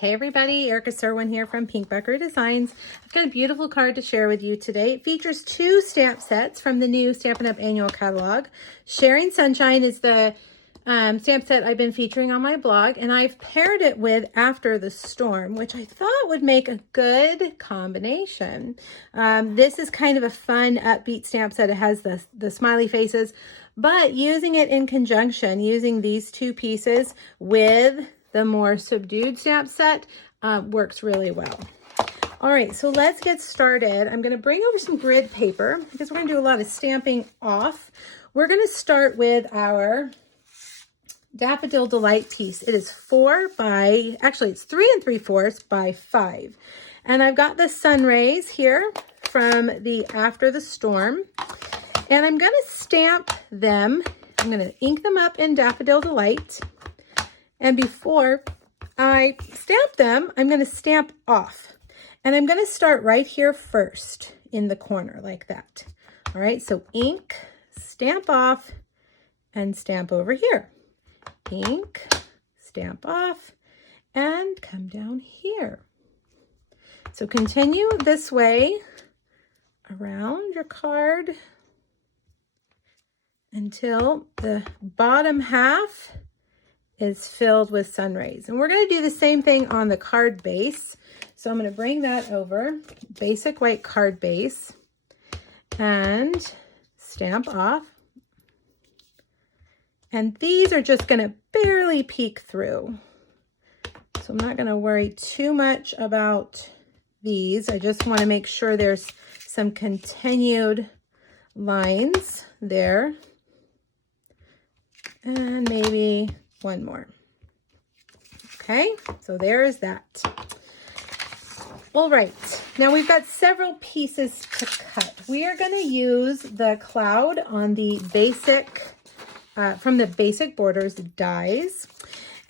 Hey everybody, Erica Serwin here from Pink Buckaroo Designs. I've got a beautiful card to share with you today. It features 2 stamp sets from the new Stampin' Up! Annual Catalog. Sharing Sunshine is the stamp set I've been featuring on my blog, and I've paired it with After the Storm, which I thought would make a good combination. This is kind of a fun, upbeat stamp set. It has the smiley faces, but using it in conjunction, using these 2 pieces with the more subdued stamp set works really well. All right, so let's get started. I'm going to bring over some grid paper because we're going to do a lot of stamping off. We're going to start with our Daffodil Delight piece. It is it's 3 3/4 by 5. And I've got the sun rays here from the After the Storm. And I'm going to stamp them. I'm going to ink them up in Daffodil Delight. And before I stamp them, I'm going to stamp off. And I'm going to start right here first in the corner like that. All right, so ink, stamp off, and stamp over here. Ink, stamp off, and come down here. So continue this way around your card until the bottom half is filled with sun rays. And we're going to do the same thing on the card base. So I'm going to bring that over, basic white card base, and stamp off. And these are just going to barely peek through. So I'm not going to worry too much about these. I just want to make sure there's some continued lines there. And maybe one more. Okay, so there is that. All right, now we've got several pieces to cut. We are going to use the cloud on the basic, from the Basic Borders dies.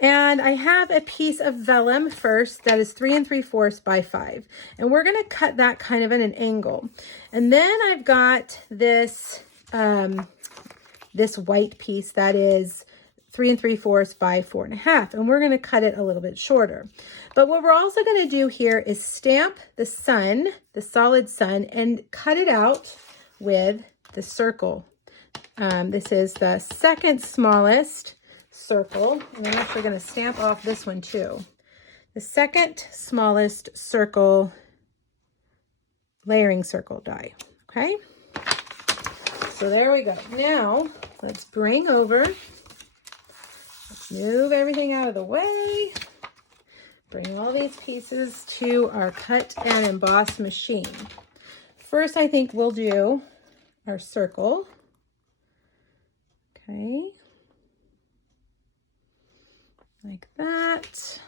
And I have a piece of vellum first that is 3 3/4 by 5. And we're going to cut that kind of at an angle. And then I've got this, this white piece that is 3 3/4 by 4.5, and we're going to cut it a little bit shorter. But what we're also going to do here is stamp the sun, the solid sun, and cut it out with the circle. This is the second smallest circle, and I'm actually going to stamp off this one too. The second smallest circle, layering circle die. Okay, so there we go. Now let's bring over. Move everything out of the way. Bring all these pieces to our cut and emboss machine. First, I think we'll do our circle. Okay. Like that.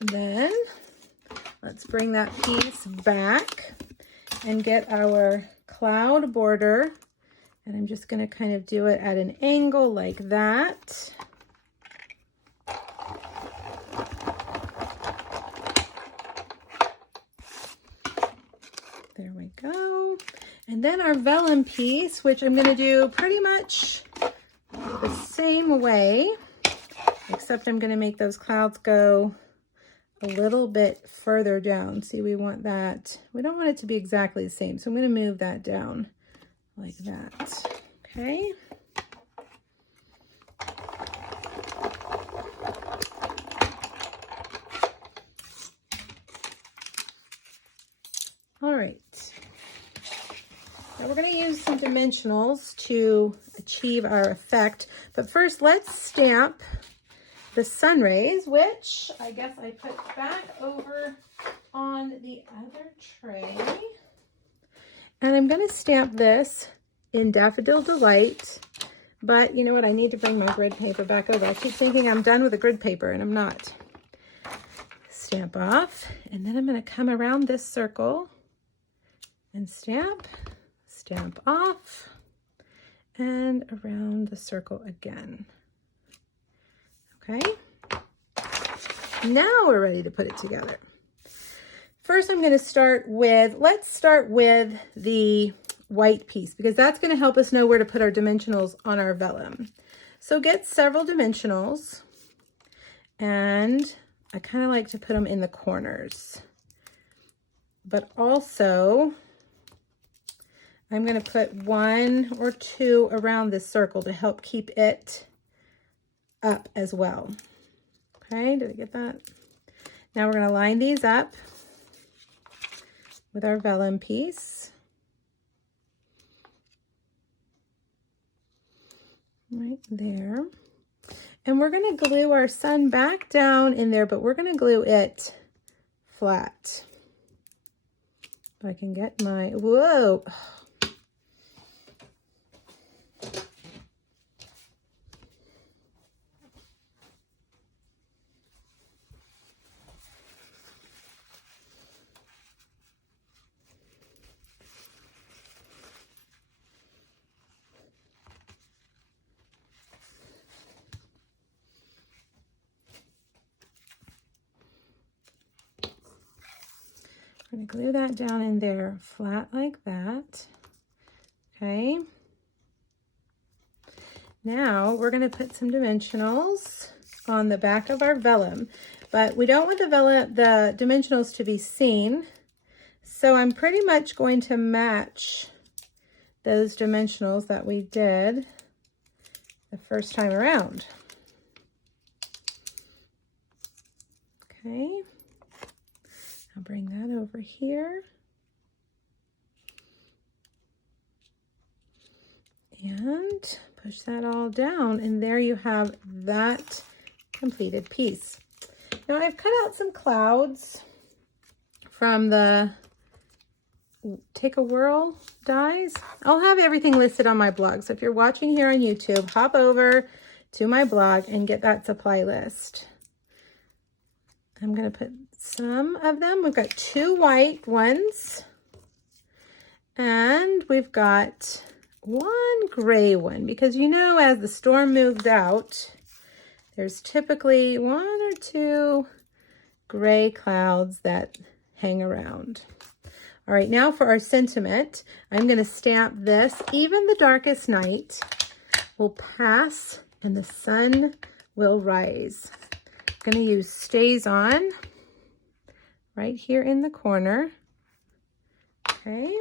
Then, let's bring that piece back and get our cloud border, and I'm just going to kind of do it at an angle like that. There we go. And then our vellum piece, which I'm going to do pretty much the same way, except I'm going to make those clouds go a little bit further down. See, we want that. We don't want it to be exactly the same. So I'm going to move that down like that. Okay. All right. Now we're going to use some dimensionals to achieve our effect. But first, let's stamp the sun rays, which I guess I put back over on the other tray. And I'm going to stamp this in Daffodil Delight. But you know what? I need to bring my grid paper back over. I keep thinking I'm done with the grid paper, and I'm not. Stamp off. And then I'm going to come around this circle and stamp, stamp off, and around the circle again. Okay, now we're ready to put it together. First, I'm going to start with, let's start with the white piece, because that's going to help us know where to put our dimensionals on our vellum. So get several dimensionals, and I kind of like to put them in the corners, but also I'm going to put 1 or 2 around this circle to help keep it up as well. Okay, did I get that? Now we're going to line these up with our vellum piece. Right there. And we're going to glue our sun back down in there, but we're going to glue it flat. If I can get my, whoa. I'm going to glue that down in there flat like that. Okay. Now we're going to put some dimensionals on the back of our vellum, but we don't want the dimensionals to be seen. So I'm pretty much going to match those dimensionals that we did the first time around. Okay. I'll bring that over here. And push that all down, and there you have that completed piece. Now I've cut out some clouds from the Take a Whirl dies. I'll have everything listed on my blog. So if you're watching here on YouTube, hop over to my blog and get that supply list. I'm going to put some of them. We've got 2 white ones, and we've got 1 gray one, because you know, as the storm moves out, there's typically 1 or 2 gray clouds that hang around. All right, now for our sentiment, I'm going to stamp this. Even the darkest night will pass and the sun will rise. I'm going to use Stays On right here in the corner. Okay.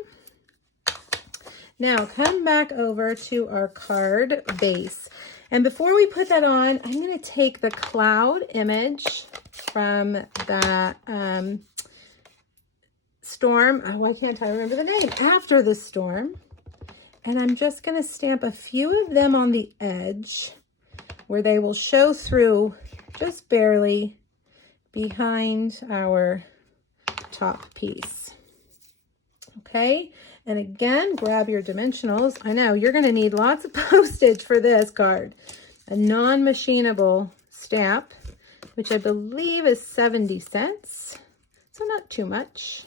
Now come back over to our card base. And before we put that on, I'm going to take the cloud image from the storm. Oh, why can't I remember the name? After the storm. And I'm just going to stamp a few of them on the edge where they will show through just barely behind our top piece. Okay, and again, grab your dimensionals. I know you're going to need lots of postage for this card. A non-machinable stamp, which I believe is 70 cents, so not too much.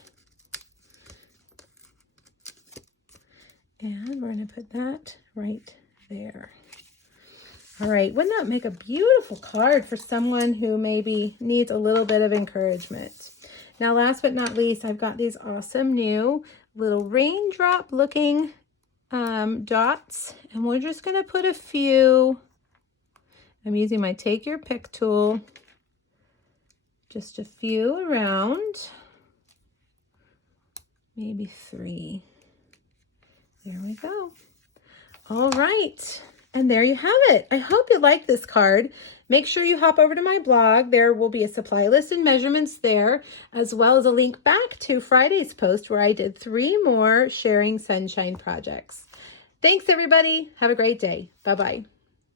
And we're going to put that right there. All right, wouldn't that make a beautiful card for someone who maybe needs a little bit of encouragement? Now, last but not least, I've got these awesome new little raindrop looking dots, and we're just going to put a few. I'm using my Take Your Pick tool, just a few around, maybe 3. There we go. All right. And there you have it. I hope you like this card. Make sure you hop over to my blog. There will be a supply list and measurements there, as well as a link back to Friday's post where I did 3 more Sharing Sunshine projects. Thanks, everybody. Have a great day. Bye-bye.